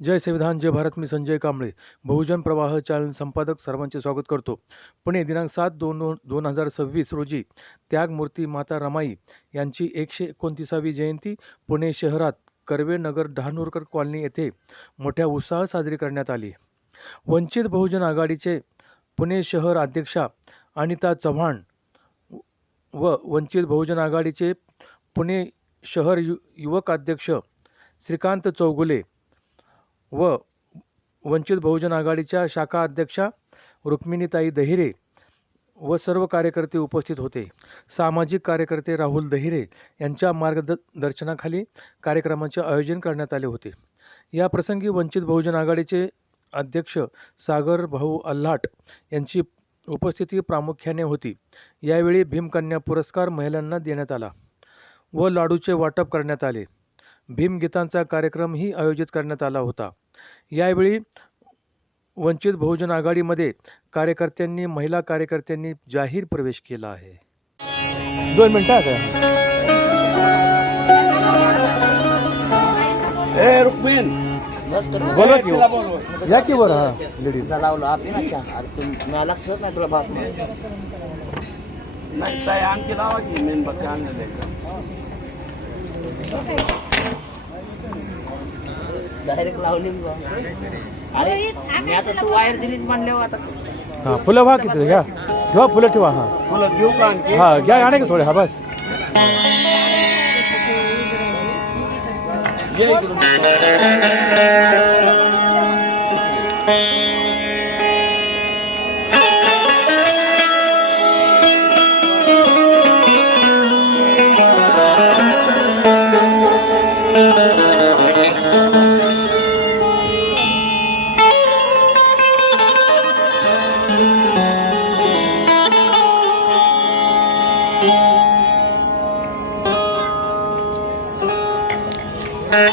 जय संविधान जय भारत मी संजय कांबळे. बहुजन प्रवाह चॅनल संपादक सर्वांचे स्वागत करतो. पुणे दिनांक सात दोन दोन हजार सव्वीस रोजी त्यागमूर्ती माता रमाई यांची एकशे एकोणतीसावी जयंती पुणे शहरात कर्वे नगर डहाणूरकर कॉलनी येथे मोठ्या उत्साहात साजरी करण्यात आली. वंचित बहुजन आघाडीचे पुणे शहर अध्यक्षा अनिता चव्हाण व वंचित बहुजन आघाडीचे पुणे शहर यु युवक अध्यक्ष श्रीकांत चौगुले व वंचित बहुजन आघाडीच्या शाखा अध्यक्षा रुक्मिणीताई दहिरे व सर्व कार्यकर्ते उपस्थित होते. सामाजिक कार्यकर्ते राहुल दहिरे यांच्या मार्गदर्शनाखाली कार्यक्रमाचे आयोजन करण्यात आले होते. या प्रसंगी वंचित बहुजन आघाडीचे अध्यक्ष सागर भाऊ अल्हाट यांची उपस्थिती प्रामुख्याने होती. यावेळी भीमकन्या पुरस्कार महिलांना देण्यात आला व लाडूचे वाटप करण्यात आले. भीमगीतांचा कार्यक्रमही आयोजित करण्यात आला होता. यावेळी वंचित बहुजन आघाडीमध्ये कार्यकर्त्यांनी महिला कार्यकर्त्यांनी जाहीर प्रवेश केला आहे. दोन मिनिटं ए रुक्मिन बोला की या की बरं हा लेडीज तुला लावलं. आपली ना चहा. अरे तू नाही तुला भास नाही ताई आणखी लावा की मेणबत्ती आणलेलं एकदम डायरेक्ट लावली मी बा. अरे मी आता तू वायर दिलीच म्हणल्यावर आता हा फुलं व्हा किती घ्या ठेवा फुलं ठेवा हा फुलं देऊ का आणखी हा घ्या आणा की थोडे हा बस ये इकडून. तत्पूर्वी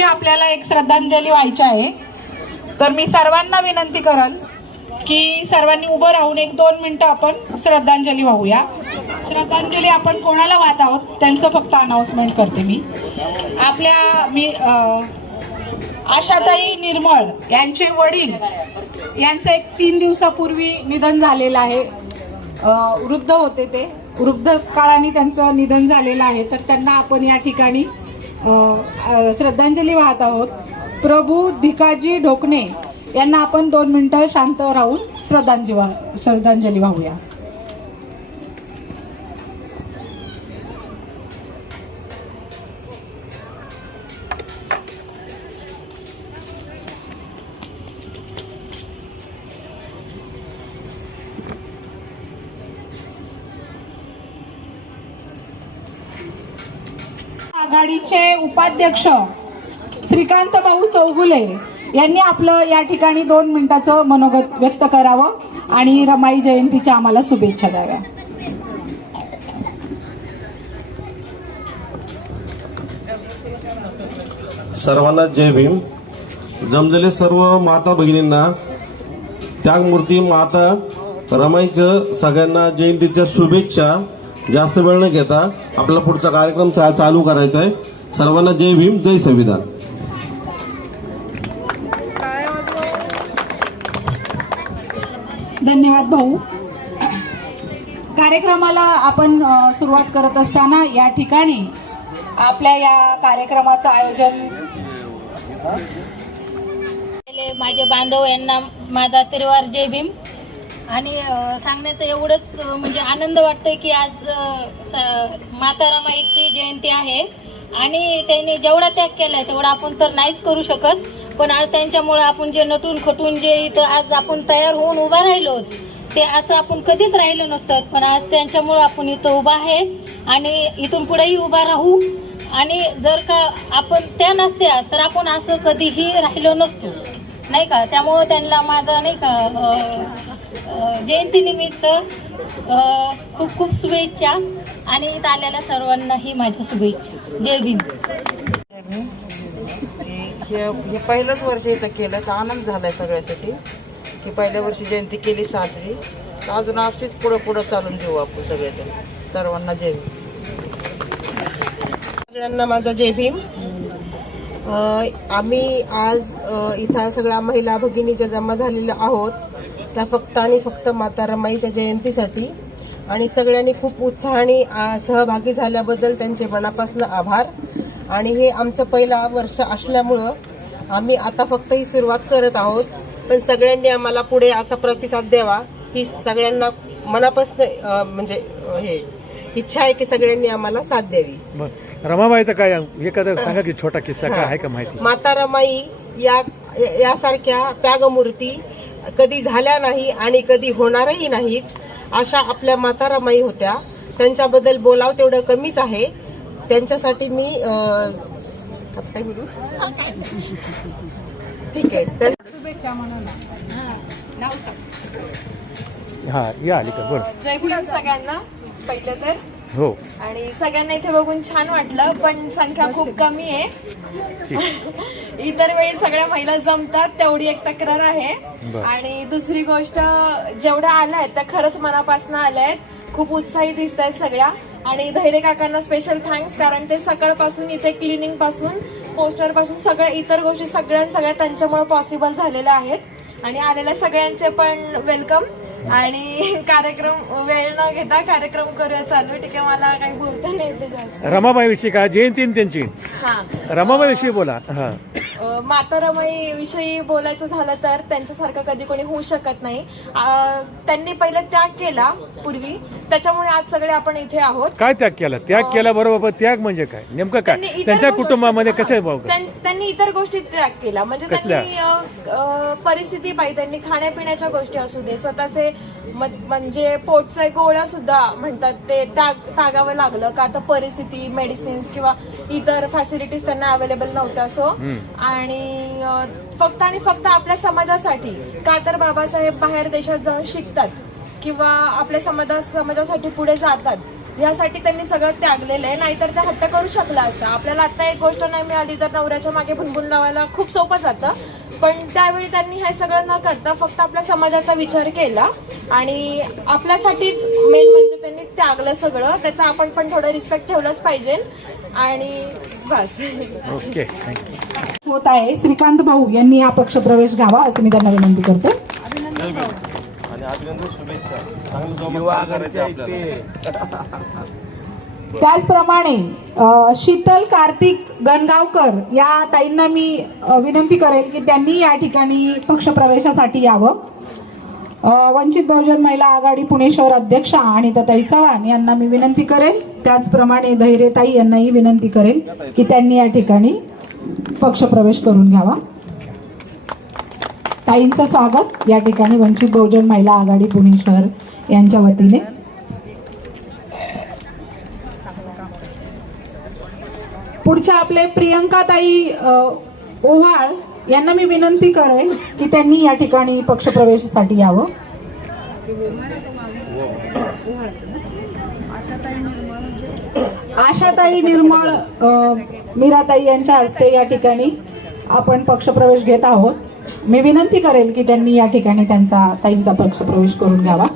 आपल्याला एक श्रद्धांजली व्हायची आहे. तर मी सर्वांना विनंती करल की सर्वांनी उभं राहून एक दोन मिनिटं आपण श्रद्धांजली वाहूया. श्रद्धांजली आपण कोणाला वाहत आहोत? त्यांचं फक्त अनाऊन्समेंट करते मी. आपल्या मी आशाताई निर्मळ यांचे वडील यांचं एक तीन दिवसापूर्वी निधन झालेलं आहे. वृद्ध होते ते. वृद्ध काळाने त्यांचं निधन झालेलं आहे. तर त्यांना आपण या ठिकाणी श्रद्धांजली वाहत आहोत. प्रभू धिकाजी ढोकणे यांना आपण दोन मिनटं शांत राहून श्रद्धांजली वाह- श्रद्धांजली वाहूया आघाडीचे उपाध्यक्ष श्रीकांत भाऊ चौगुले यांनी आपलं या ठिकाणी दोन मिनिटाचं मनोगत व्यक्त करावं आणि रमाई जयंतीच्या आम्हाला शुभेच्छा द्याव्या. सर्वांना जय भीम. जमलेले सर्व माता भगिनींना त्यागमूर्ती माता रमाईचं सगळ्यांना जयंतीच्या शुभेच्छा. जास्त वेळ न घेता आपला पुढचा कार्यक्रम चा- चालू करायचा आहे. सर्वांना जय भीम जय संविधान. धन्यवाद भाऊ. कार्यक्रमाला आपण सुरुवात करत असताना या ठिकाणी आपल्या या कार्यक्रमाचं आयोजन पहिले माझे बांधव यांना माझा तिरवार जय भीम. आणि सांगण्याचं एवढंच म्हणजे आनंद वाटतोय की आज माता रमाईची जयंती आहे. आणि त्यांनी जेवढा त्याग केलाय तेवढा आपण तर नाहीच करू शकत. पण आज त्यांच्यामुळे आपण जे नटून खटून जे इथं आज आपण तयार होऊन उभा राहिलो ते असं आपण कधीच राहिलो नसतं. पण आज त्यांच्यामुळं आपण इथं उभा आहे आणि इथून पुढेही उभा राहू. आणि जर का आपण त्या नसत्या तर आपण असं कधीही राहिलो नसतो. नाही का? त्यामुळं त्यांना माझं नाही का जयंतीनिमित्त खूप खूप शुभेच्छा आणि इथं आलेल्या सर्वांनाही माझ्या शुभेच्छा. जय भीम. हे हे पहिलंच वर्ष इथं केलं तर आनंद झालाय सगळ्यासाठी की पहिल्या वर्षी जयंती केली साजरी. तर अजून अशीच पुढं पुढं चालून घेऊ आपण सगळ्याजण सर्वांना जय भीम. सगळ्यांना माझा जय भीम. आम्ही आज इथं सगळ्या महिला भगिनीच्या जमा झालेल्या आहोत. त्या फक्त आणि फक्त माता रमाईच्या जयंतीसाठी. आणि सगळ्यांनी खूप उत्साहाने सहभागी झाल्याबद्दल त्यांचे मनापासून आभार. आणि हे आमचं पहिला वर्ष असल्यामुळं आम्ही आता फक्त ही सुरुवात करत आहोत. पण सगळ्यांनी आम्हाला पुढे असा प्रतिसाद द्यावा ही सगळ्यांना मनापासून म्हणजे हे इच्छा आहे की सगळ्यांनी आम्हाला साथ द्यावी. रमाबाईचा काय एखादा सांगा की छोटा किस्सा काय आहे का माहिती? माता रमाई या यासारख्या त्यागमूर्ती कधी झाल्या नाही आणि कधी होणारही नाहीत अशा आपल्या माता रमाई होत्या. त्यांच्याबद्दल बोलाव तेवढं कमीच आहे. त्यांच्यासाठी मी काय बोलू? ठीक आहे. तर हा अलीकडे बरं जय भीम सगळ्यांना पहिलं तर. हो. आणि सगळ्यांना इथे बघून छान वाटलं पण संख्या खूप कमी आहे. इतर वेळी सगळ्या महिला जमतात तेवढी एक तक्रार आहे. बरं. आणि दुसरी गोष्ट जेवढ्या आल्या आहेत त्या खरंच मनापासून आल्या. आहेत खूप उत्साही दिसत आहेत सगळ्या. आणि धैर्य काकांना स्पेशल थँक्स कारण ते सकाळपासून इथे क्लिनिंगपासून पोस्टरपासून सगळ्या इतर गोष्टी सगळ्या सगळ्या त्यांच्यामुळे पॉसिबल झालेल्या आहेत. आणि आलेल्या सगळ्यांचे पण वेलकम आणि कार्यक्रम वेळ न घेता कार्यक्रम करूया. चालू ठीक आहे. मला काही बोलता नाही येते जास्त. रमाबाईविषयी काय जयंती ना त्यांची. हा. रमाबाईविषयी बोला. हा. अ, माता रमाई विषयी बोलायचं झालं तर त्यांच्यासारखं कधी कोणी होऊ शकत नाही. त्यांनी पहिले त्याग केला पूर्वी. त्याच्यामुळे आज सगळे आपण इथे आहोत. काय त्याग केला? त्याग केला बरोबर त्याग म्हणजे काय? नेमकं काय? त्यांच्या कुटुंबामध्ये कसं त्यांनी इतर गोष्टी त्याग केला म्हणजे? त्यांनी परिस्थिती पाहिजे त्यांनी खाण्यापिण्याच्या गोष्टी असू दे स्वतःचे म्हणजे पोटचे गोळ्या सुद्धा म्हणतात ते त्याग टागावं लागलं. का तर परिस्थिती मेडिसिन्स किंवा इतर फॅसिलिटीज त्यांना अवेलेबल नव्हत्या. सो आणि आणि फक्त आणि फक्त आपल्या समाजासाठी. का तर बाबासाहेब बाहेर देशात जाऊन शिकतात किंवा आपल्या समाजा समाजासाठी पुढे जातात. यासाठी त्यांनी सगळं त्यागलेलं आहे. नाहीतर ते हट्ट करू शकला असता. आपल्याला आता एक गोष्ट नाही मिळाली तर नवऱ्याच्या मागे भुनभुन लावायला खूप सोपं जातं. पण त्यावेळी त्यांनी हे सगळं न करता फक्त आपल्या समाजाचा विचार केला आणि आपल्यासाठीच मेन म्हणजे त्यांनी त्यागलं सगळं. त्याचा आपण पण थोडं रिस्पेक्ट ठेवलंच पाहिजे. आणि बस. ओके होत आहे. श्रीकांत भाऊ यांनी हा पक्ष प्रवेश घ्यावा असं मी त्यांना विनंती करते. युवा त्याचप्रमाणे शीतल कार्तिक गणगावकर या ताईंना मी विनंती करेल की त्यांनी या ठिकाणी पक्षप्रवेशासाठी यावं. अ, वंचित बहुजन महिला आघाडी पुणे शहर अध्यक्षा आणि ताई चव्हाण यांना मी विनंती करेल. त्याचप्रमाणे धैर्यताई यांनाही विनंती करेल की त्यांनी या ठिकाणी पक्षप्रवेश करून घ्यावा. ताईंचं स्वागत. या ठिकाणी वंचित बहुजन महिला आघाडी पुणे शहर यांच्या वतीने. पुढच्या आपले प्रियंकाताई ताई ओव्हाळ यांना मी विनंती करेन की त्यांनी या ठिकाणी पक्षप्रवेशासाठी यावं. आशाताई निर्मळ मीराताई यांच्या हस्ते या ठिकाणी आपण पक्षप्रवेश घेत आहोत. मी विनंती करेल की त्यांनी या ठिकाणी त्यांचा ताईंचा पक्षप्रवेश करून घ्यावा.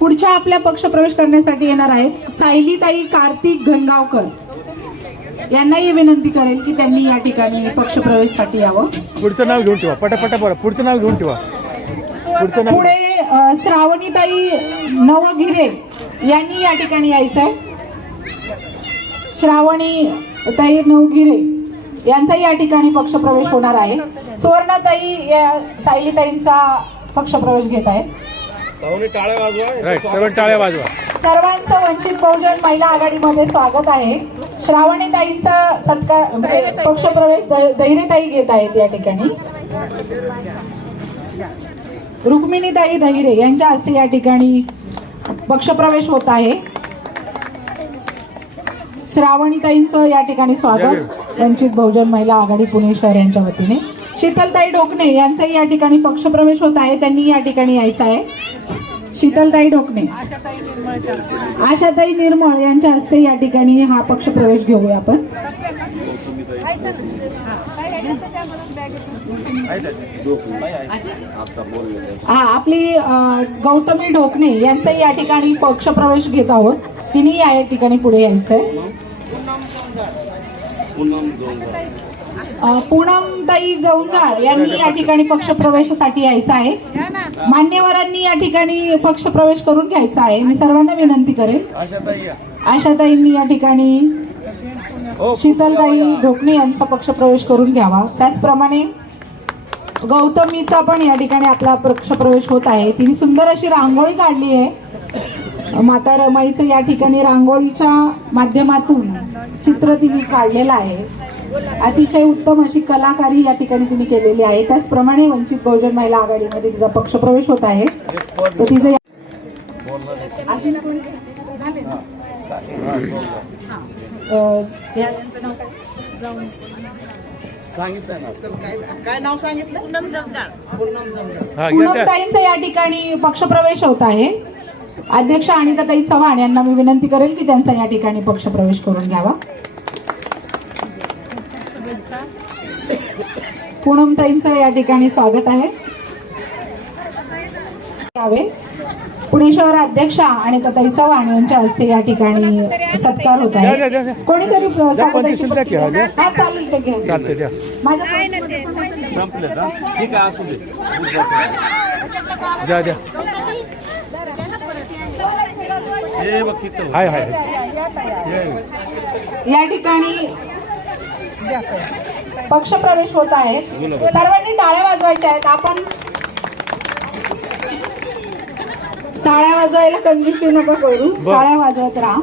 पुढच्या आपल्या पक्षप्रवेश करण्यासाठी येणार आहेत सायलीताई कार्तिक गंगावकर यांनाही विनंती करेल की त्यांनी या ठिकाणी पक्षप्रवेशसाठी यावं. पुढचं नाव घेऊन ठेवा. पटापटा बरं पुढचं नाव घेऊन ठेवा. पुढचं नाव पुढे श्रावणीताई नवगिरे यांनी या ठिकाणी यायचं आहे श्रावणी ताई नवगिरे यांचाही या ठिकाणी पक्षप्रवेश होणार आहे. सुवर्णाताई या सायलीताईंचा पक्षप्रवेश घेत आहे राईट सर्व टाळ्या वाजवा. सर्वांचं वंचित बहुजन महिला आघाडीमध्ये स्वागत आहे. श्रावणीताईंचा सत्कार म्हणजे पक्षप्रवेश ध- धैर्यताई घेत आहेत या ठिकाणी. रुक्मिणीताई धैर्य यांच्या हस्ते या ठिकाणी पक्षप्रवेश होत आहे. श्रावणीताईंचं या ठिकाणी स्वागत वंचित बहुजन महिला आघाडी पुणे शहर यांच्या वतीने. शीतलताई ढोकणे यांचाही या ठिकाणी पक्षप्रवेश होत आहे त्यांनी या ठिकाणी यायचं आहे. शीतलताई ढोकणे. आशाताई निर्मळ यांच्या हस्ते या ठिकाणी हा पक्षप्रवेश घेऊया आपण. हा आपली गौतमी ढोकणे यांचाही या ठिकाणी पक्षप्रवेश घेत आहोत. तिने या ठिकाणी पुढे यायचंय. आहे पूनमताई जौंजार यांनी या ठिकाणी पक्षप्रवेशासाठी यायचं आहे. मान्यवरांनी या ठिकाणी पक्षप्रवेश करून घ्यायचा आहे. मी सर्वांना विनंती करेन. आशाताईंनी या ठिकाणी शीतलताई ढोकणे यांचा पक्षप्रवेश करून घ्यावा. त्याचप्रमाणे गौतमीचा पण या ठिकाणी आपला पक्षप्रवेश होत आहे. तिने सुंदर अशी रांगोळी काढली आहे. माता रमाईचं या ठिकाणी रांगोळीच्या माध्यमातून चित्र तिने काढलेलं आहे. अतिशय उत्तम अशी कलाकारी या ठिकाणी तिने केलेली आहे. त्याचप्रमाणे वंचित बहुजन महिला आघाडीमध्ये तिचा पक्षप्रवेश होत आहे. तर तिचं काय? नाव सांगितलं? हा. पूनमताईंचा या ठिकाणी पक्षप्रवेश होत आहे. अध्यक्ष अनिताताई चव्हाण यांना मी विनंती करेल की त्यांचा या ठिकाणी पक्षप्रवेश करून घ्यावा. पूनमताईंचं या ठिकाणी स्वागत आहे. पुणे शहर अध्यक्षा अनिताताई चव्हाण यांच्या हस्ते या ठिकाणी सत्कार होत आहे. कोणीतरी हा. हा हे या ठिकाणी पक्षप्रवेश होत आहे. सर्वांनी टाळ्या वाजवायच्या आहेत. आपण टाळ्या वाजवायला कंजूसी नका करू. टाळ्या वाजवत राहा.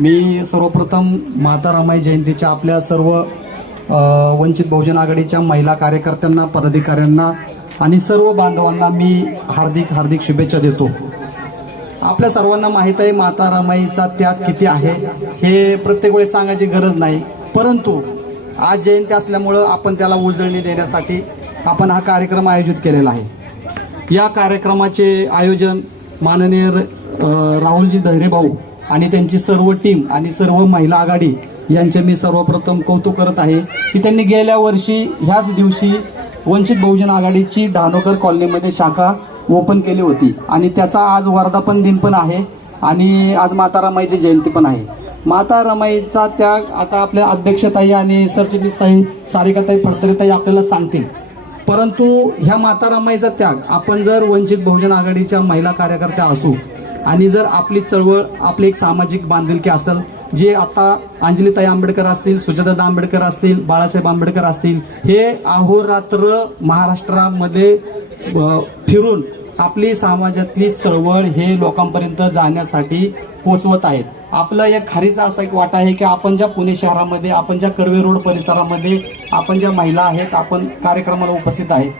मी सर्वप्रथम माता रमाई जयंतीच्या आपल्या सर्व वंचित बहुजन आघाडीच्या महिला कार्यकर्त्यांना पदाधिकाऱ्यांना आणि सर्व बांधवांना मी हार्दिक हार्दिक शुभेच्छा देतो. आपल्या सर्वांना माहीत आहे माता रमाईचा त्याग किती आहे हे प्रत्येक वेळेस सांगायची गरज नाही. परंतु आज जयंती असल्यामुळं आपण त्याला उजळणी देण्यासाठी आपण हा कार्यक्रम आयोजित केलेला आहे. या कार्यक्रमाचे आयोजन माननीय राहुलजी दहरे भाऊ आणि त्यांची सर्व टीम आणि सर्व महिला आघाडी यांचे मी सर्वप्रथम कौतुक करत आहे की त्यांनी गेल्या वर्षी ह्याच दिवशी वंचित बहुजन आघाडीची धानोकर कॉलनीमध्ये शाखा ओपन केली होती आणि त्याचा आज वर्धापन दिन पण आहे आणि आज मातारामाईची जयंती पण आहे. माता रमाईचा त्याग आता आपल्या अध्यक्षताई आणि सरचिटणीसताई सारिकाताई फडतरेताई आपल्याला सांगतील. परंतु ह्या माता रमाईचा त्याग आपण जर वंचित बहुजन आघाडीच्या महिला कार्यकर्त्या असू आणि जर आपली चळवळ आपली एक सामाजिक बांधिलकी असेल जे आता अंजलीताई आंबेडकर असतील सुजातादा आंबेडकर असतील बाळासाहेब आंबेडकर असतील हे अहोरात्र महाराष्ट्रामध्ये फिरून आपली समाजातली चळवळ हे लोकांपर्यंत जाण्यासाठी पोचवत आहेत. आपलं एक खारीचा असा एक वाटा आहे की आपण ज्या पुणे शहरामध्ये आपण ज्या कर्वे रोड परिसरामध्ये आपण ज्या महिला आहेत आपण कार्यक्रमाला उपस्थित आहेत.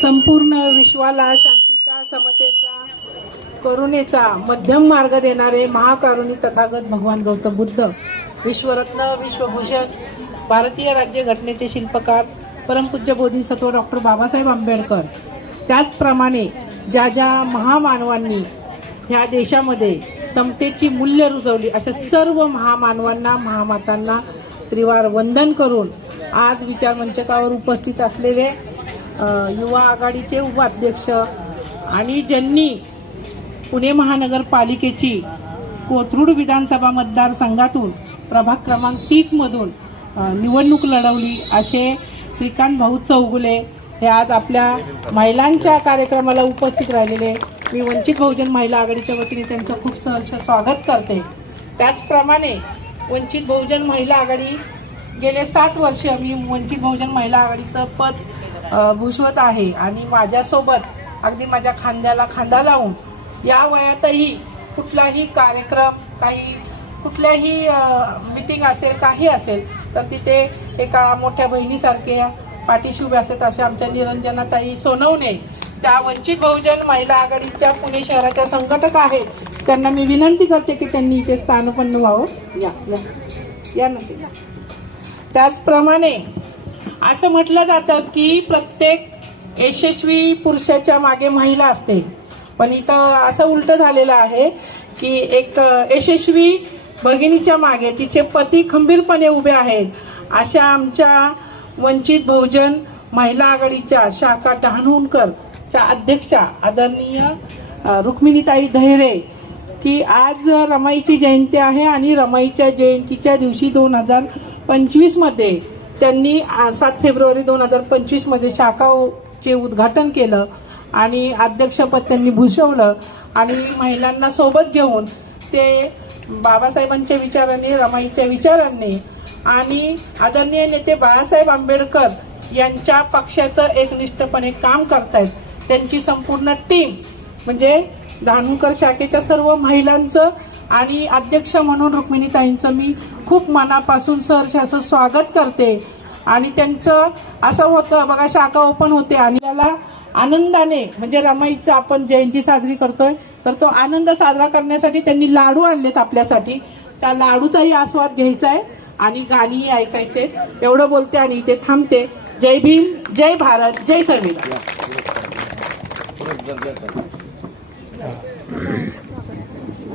संपूर्ण विश्वाला शांतीचा समतेचा करुणेचा मध्यम मार्ग देणारे महाकारुणी तथागत भगवान गौतम बुद्ध विश्वरत्न विश्वभूषण भारतीय राज्य घटनेचे शिल्पकार परमपूज्य बोधिसत्व डॉक्टर बाबासाहेब आंबेडकर. त्याचप्रमाणे ज्या ज्या महामानवांनी ह्या देशामध्ये समतेची मूल्य रुजवली. अशा सर्व महामानवांना महामातांना त्रिवार वंदन करून आज विचारमंचकावर उपस्थित असलेले युवा आघाडीचे उपाध्यक्ष आणि ज्यांनी पुणे महानगरपालिकेची कोथरूड विधानसभा मतदारसंघातून प्रभाग क्रमांक तीसमधून निवडणूक लढवली. असे श्रीकांत भाऊ चौगुले हे आज आपल्या महिलांच्या कार्यक्रमाला उपस्थित राहिलेले. मी वंचित बहुजन महिला आघाडीच्या वतीने त्यांचं खूप सहर्ष स्वागत करते. त्याचप्रमाणे वंचित बहुजन महिला आघाडी गेले सात वर्ष मी वंचित बहुजन महिला आघाडीचं पद भूषवत आहे आणि माझ्यासोबत अगदी माझ्या खांद्याला खांदा लावून या वयातही कुठलाही कार्यक्रम काही कुठल्याही मिटिंग असेल काही असेल तर तिथे एका मोठ्या बहिणीसारख्या पाठीशी उभे असतात अशा आमच्या निरंजनाताई सोनवणे त्या वंचित बहुजन महिला आघाडीच्या पुणे शहराच्या संघटक आहेत. त्यांना मी विनंती करते की त्यांनी इथे स्थानपन्न व्हावं. या या. या नक्की त्याचप्रमाणे असं म्हटलं जातं की प्रत्येक यशस्वी पुरुषाच्या मागे महिला असते. पण इथं असं उलट झालेलं आहे की एक यशस्वी भगिनीच्या मागे तिचे पती खंबीरपणे उभे आहेत. अशा आमच्या वंचित बहुजन महिला आघाडीच्या शाखा च्या अध्यक्षा आदरणीय रुक्मिणीताई धैरे की आज रमाईची जयंती आहे आणि रमाईच्या जयंतीच्या दिवशी दोन हजार पंचवीसमध्ये त्यांनी सात फेब्रुवारी दोन हजार पंचवीसमध्ये शाखाचे उद्घाटन केलं आणि अध्यक्षपद त्यांनी भूषवलं आणि महिलांना सोबत घेऊन ते बाबासाहेबांच्या विचारांनी रमाईच्या विचारांनी आणि आदरणीय नेते बाळासाहेब आंबेडकर यांच्या पक्षाचं एकनिष्ठपणे काम करतायत. त्यांची संपूर्ण टीम म्हणजे धानुकर शाखेच्या सर्व महिलांचं आणि अध्यक्ष म्हणून रुक्मिणीताईंचं मी खूप मनापासून सहर्ष असं स्वागत करते. आणि त्यांचं असं होतं बघा शाखा ओपन होते आणि त्याला आनंदाने म्हणजे रमाईचं आपण जयंती साजरी करतोय तर तो आनंद साजरा करण्यासाठी त्यांनी लाडू आणलेत आपल्यासाठी. त्या लाडूचाही आस्वाद घ्यायचा आहे आणि गाणीही ऐकायचे एवढं बोलते आणि इथे थांबते. जय भीम जय भारत जय संविधान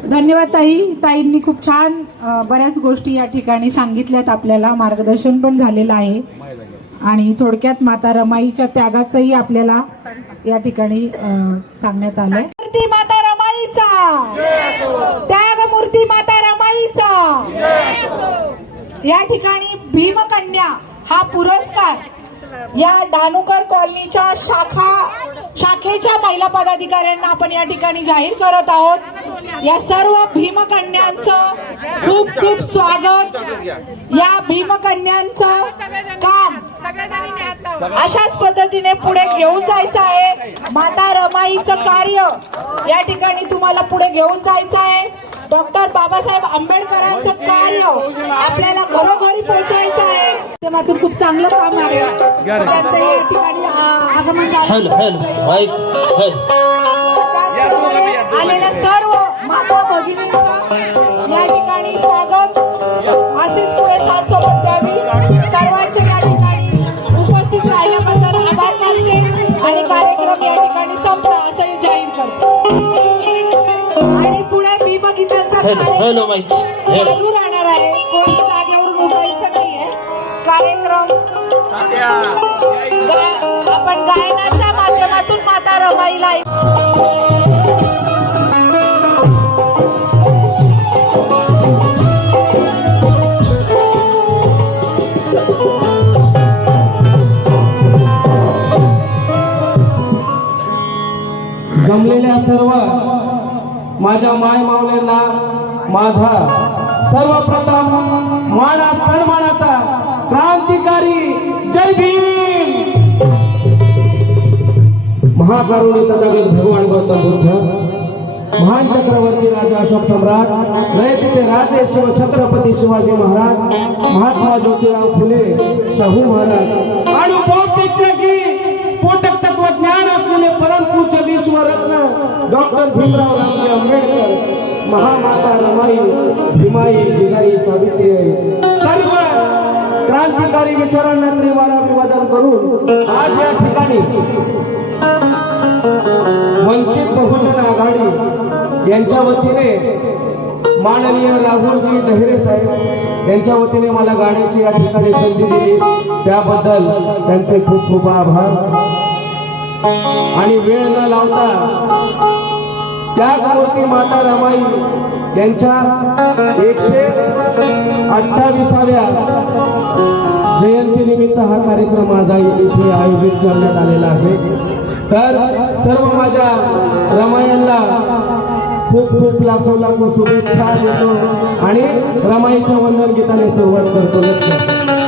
धन्यवाद ताई. ताईंनी खूप छान बऱ्याच गोष्टी या ठिकाणी सांगितल्यात आपल्याला. मार्गदर्शन पण झालेलं आहे. आणि थोडक्यात माता रमाईच्या त्यागाचंही आपल्याला या ठिकाणी सांगण्यात आलंय. मूर्ती माता रमाईचा! त्याग मूर्ती माता रमाईचा! या ठिकाणी भीमकन्या हा पुरस्कार या डानुकर कॉलनीच्या शाखा शाखेच्या महिला पदाधिकाऱ्यांना आपण या ठिकाणी जाहीर करत आहोत. या सर्व भीमकन्यांचं खूप खूप स्वागत. या भीमकन्यांचं काम अशाच पद्धतीने पुढे घेऊन जायचं आहे. माता रमाईचं कार्य या ठिकाणी तुम्हाला पुढे घेऊन जायचं आहे. डॉक्टर बाबासाहेब आंबेडकरांचं कार्य आपल्याला घरोघरी पोहोचायचं आहे. माध्यमातून खूप चांगलं काम आहे. त्यांचं या ठिकाणी आगमन झालं. आलेल्या सर्व माता भगिनींचं या ठिकाणी स्वागत. असेच पुढे भीमगीतांचा कार्यक्रम चालू राहणार आहे? कोणी जागेवरून उठायचं नाहीये? कार्यक्रम. गा- आपण गायनाच्या माध्यमातून माता रमाईला जमलेल्या सर्व माझ्या माय मावल्यांना माझा सर्वप्रथम माना सन्मानाचा क्रांतिकारी जय भीम! महाकारुणी तथागत भगवान गौतम बुद्ध महान चक्रवर्ती राजा अशोक सम्राट रयतीचे राजे शिव छत्रपती शिवाजी महाराज महात्मा ज्योतिराव फुले शाहू महाराज. आणि बहुतेकच्या की स्फोटक तत्वज्ञान असलेले परमपूज्य विश्वरत्न डॉक्टर भीमराव रामजी आंबेडकर. महामाता रमाई भीमाई जिगाई सावित्री सर्व क्रांतिकारी विचारांना त्रिवार अभिवादन करून आज या ठिकाणी वंचित बहुजन आघाडी यांच्या वतीने माननीय राहुलजी दहिरे साहेब यांच्या वतीने मला गाण्याची या ठिकाणी संधी दिली. त्याबद्दल त्यांचे खूप खूप आभार. आणि वेळ न लावता त्याचमूर्ती माता रमाई यांच्या एकशे अठ्ठावीसाव्या जयंतीनिमित्त हा कार्यक्रम माझा इथे आयोजित करण्यात आलेला आहे. तर सर्व माझ्या रमायांना खूप खूप लाखो लाखो शुभेच्छा देतो आणि रमाईच्या वंदन गीताने सुरुवात करतो. लक्षात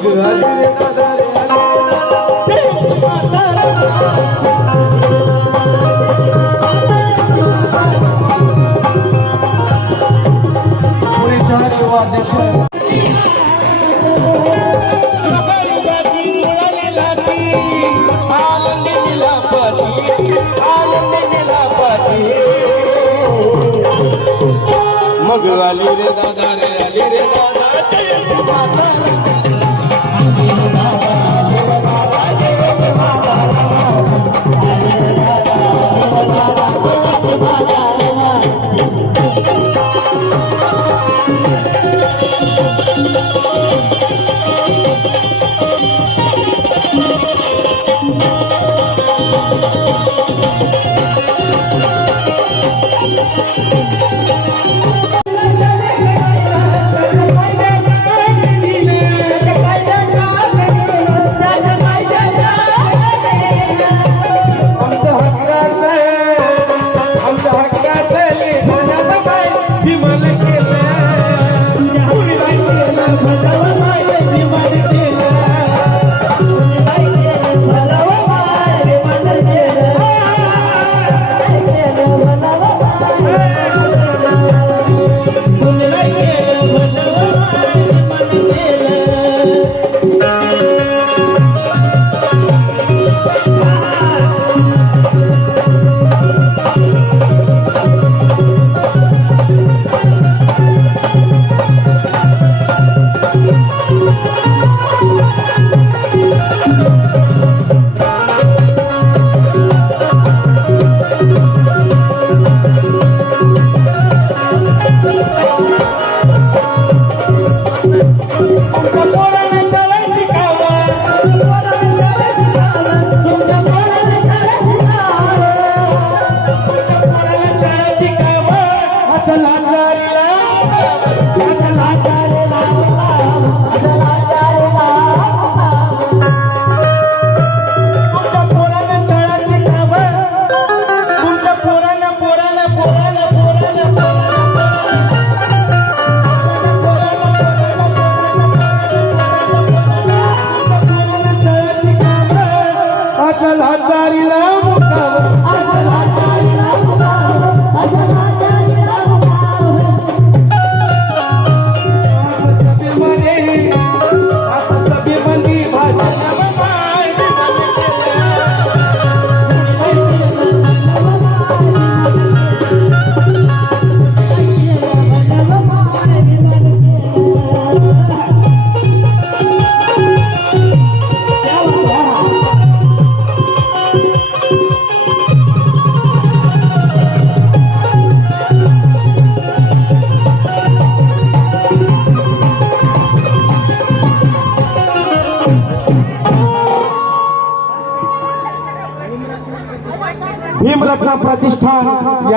Good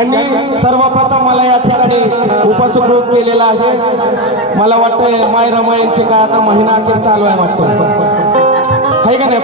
त्यांनी सर्वप्रथम मला या ठिकाणी उपस्कृत केलेला आहे. मला वाटतंय माय रमायांचे काय आता महिना अखेर चालू आहे वाटतं. आहे का नाही?